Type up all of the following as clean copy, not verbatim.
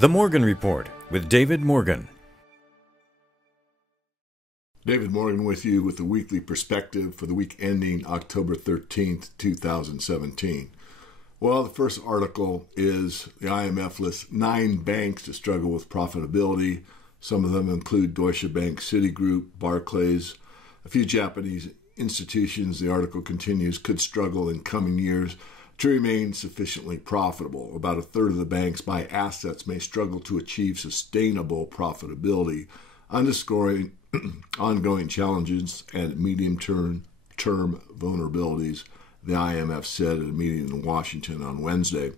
The Morgan Report with David Morgan. David Morgan with you with the weekly perspective for the week ending October 13th, 2017. Well, the first article is the IMF lists 9 banks to struggle with profitability. Some of them include Deutsche Bank, Citigroup, Barclays, a few Japanese institutions, the article continues, could struggle in coming years to remain sufficiently profitable. About a third of the banks by assets may struggle to achieve sustainable profitability, underscoring ongoing challenges and medium-term vulnerabilities, the IMF said at a meeting in Washington on Wednesday.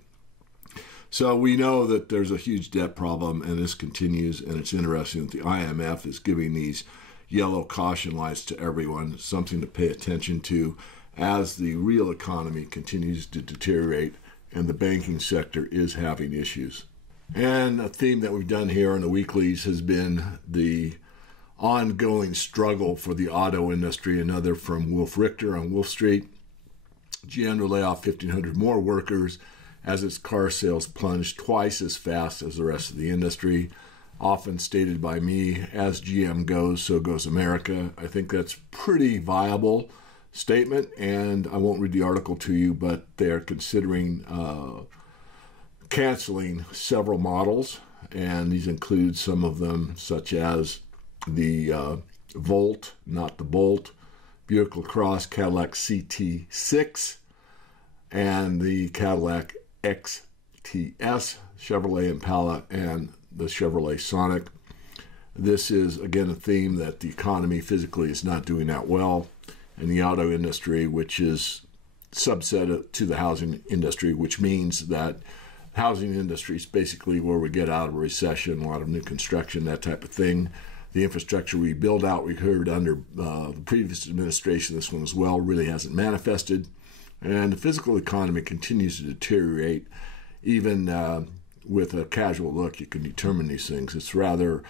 So we know that there's a huge debt problem, and this continues, and it's interesting that the IMF is giving these yellow caution lights to everyone, something to pay attention to as the real economy continues to deteriorate and the banking sector is having issues. And a theme that we've done here in the weeklies has been the ongoing struggle for the auto industry, another from Wolf Richter on Wolf Street. GM to lay off 1,500 more workers as its car sales plunged twice as fast as the rest of the industry. Often stated by me, as GM goes, so goes America. I think that's pretty viable statement, and I won't read the article to you, but they're considering canceling several models, and these include some of them such as the Volt, not the Bolt, Buick LaCrosse, Cadillac CT6, and the Cadillac XTS, Chevrolet Impala, and the Chevrolet Sonic. This is, again, a theme that the economy physically is not doing that well. And the auto industry, which is subset to the housing industry, which means that the housing industry is basically where we get out of a recession, a lot of new construction, that type of thing. The infrastructure we build out, we heard under the previous administration, this one as well, really hasn't manifested. And the physical economy continues to deteriorate. Even with a casual look, you can determine these things. It's rather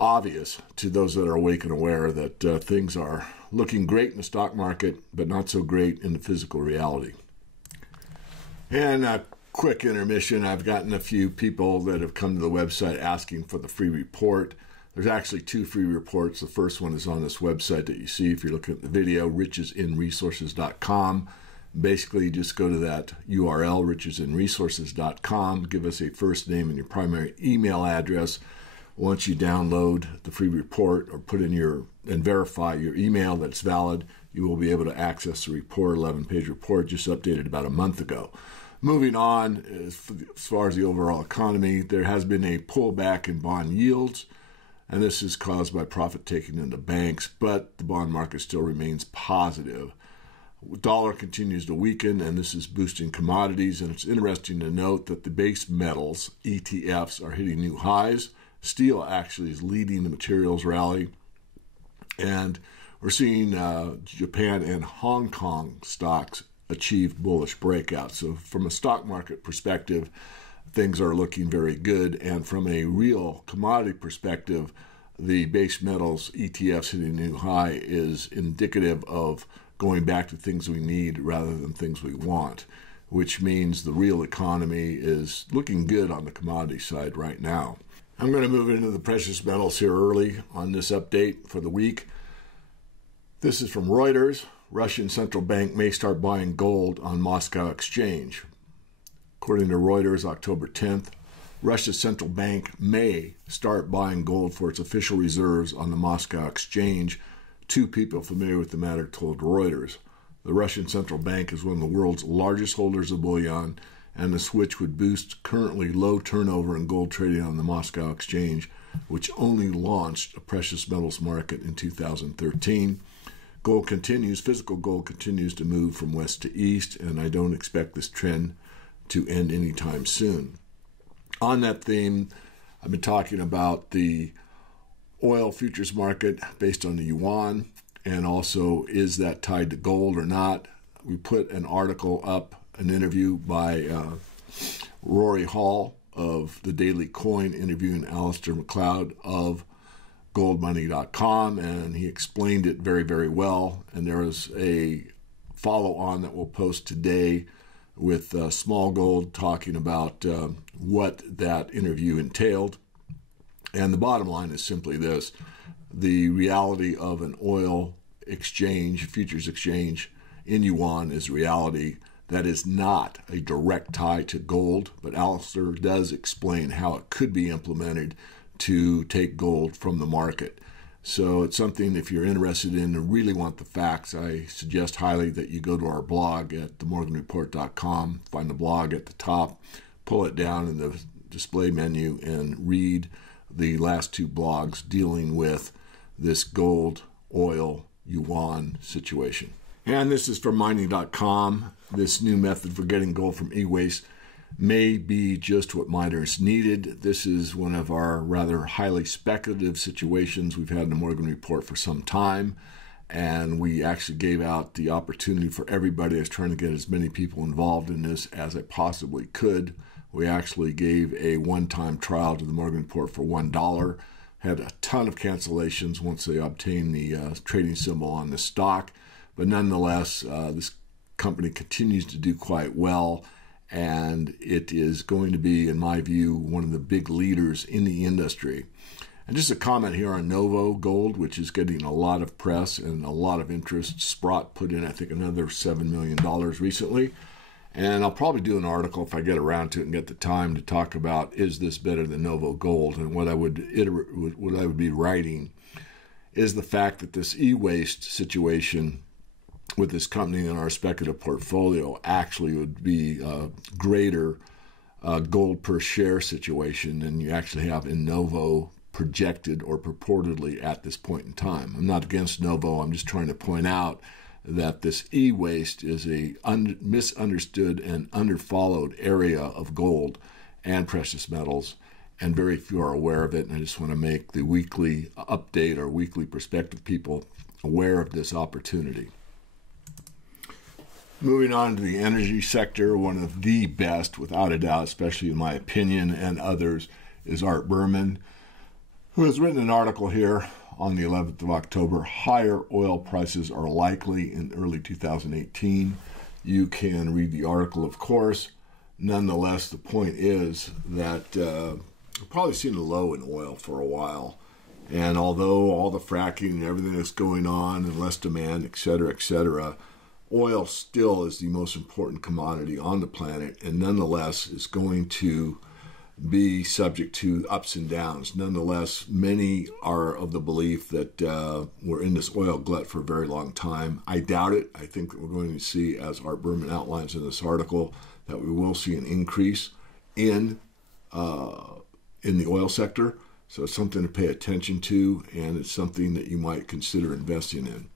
obvious to those that are awake and aware that things are looking great in the stock market, but not so great in the physical reality. And a quick intermission. I've gotten a few people that have come to the website asking for the free report. There's actually 2 free reports. The first one is on this website that you see if you're looking at the video, richesinresources.com. Basically, you just go to that URL, richesinresources.com, give us a first name and your primary email address. Once you download the free report or put in and verify your email that it's valid, you will be able to access the report, 11-page report, just updated about a month ago. Moving on, as far as the overall economy, there has been a pullback in bond yields, and this is caused by profit taking into banks, but the bond market still remains positive. The dollar continues to weaken, and this is boosting commodities, and it's interesting to note that the base metals, ETFs, are hitting new highs. Steel actually is leading the materials rally, and we're seeing Japan and Hong Kong stocks achieve bullish breakouts. So from a stock market perspective, things are looking very good, and from a real commodity perspective, the base metals ETFs hitting a new high is indicative of going back to things we need rather than things we want, which means the real economy is looking good on the commodity side right now. I'm going to move into the precious metals here early on this update for the week. This is from Reuters. Russian central bank may start buying gold on Moscow exchange. According to Reuters, October 10th, Russia's central bank may start buying gold for its official reserves on the Moscow exchange. 2 people familiar with the matter told Reuters. The Russian central bank is one of the world's largest holders of bullion, and the switch would boost currently low turnover in gold trading on the Moscow exchange, which only launched a precious metals market in 2013. Physical gold continues to move from west to east, and I don't expect this trend to end anytime soon. On that theme, I've been talking about the oil futures market based on the yuan, and also is that tied to gold or not. We put an article up, an interview by Rory Hall of the Daily Coin interviewing Alistair McLeod of goldmoney.com, and he explained it very, very well. And there is a follow-on that we'll post today with Small Gold talking about what that interview entailed. And the bottom line is simply this: the reality of an oil exchange, futures exchange in yuan, is reality that is not a direct tie to gold, but Alistair does explain how it could be implemented to take gold from the market. So it's something, if you're interested in and really want the facts, I suggest highly that you go to our blog at themorganreport.com, find the blog at the top, pull it down in the display menu, and read the last two blogs dealing with this gold, oil, yuan situation. And this is from mining.com. This new method for getting gold from e-waste may be just what miners needed. This is one of our rather highly speculative situations we've had in the Morgan Report for some time, and we actually gave out the opportunity for everybody. I was trying to get as many people involved in this as I possibly could. We actually gave a one-time trial to the Morgan Report for $1. Had a ton of cancellations once they obtained the trading symbol on the stock, but nonetheless, this company continues to do quite well, and it is going to be, in my view, one of the big leaders in the industry. And just a comment here on Novo Gold, which is getting a lot of press and a lot of interest. Sprott put in, I think, another $7 million recently. And I'll probably do an article if I get around to it and get the time to talk about, is this better than Novo Gold? And what I would be writing is the fact that this e-waste situation with this company in our speculative portfolio actually would be a greater gold per share situation than you actually have in Novo projected or purportedly at this point in time. I'm not against Novo. I'm just trying to point out that this e-waste is a misunderstood and underfollowed area of gold and precious metals, and very few are aware of it. And I just want to make the weekly update or weekly perspective people aware of this opportunity. Moving on to the energy sector, one of the best, without a doubt, especially in my opinion and others, is Art Berman, who has written an article here on the 11th of October. Higher oil prices are likely in early 2018. You can read the article, of course. Nonetheless, the point is that we've probably seen a low in oil for a while. And although all the fracking and everything that's going on and less demand, et cetera, oil still is the most important commodity on the planet, and nonetheless is going to be subject to ups and downs. Nonetheless, many are of the belief that we're in this oil glut for a very long time. I doubt it. I think that we're going to see, as Art Berman outlines in this article, that we will see an increase in the oil sector. So it's something to pay attention to, and it's something that you might consider investing in.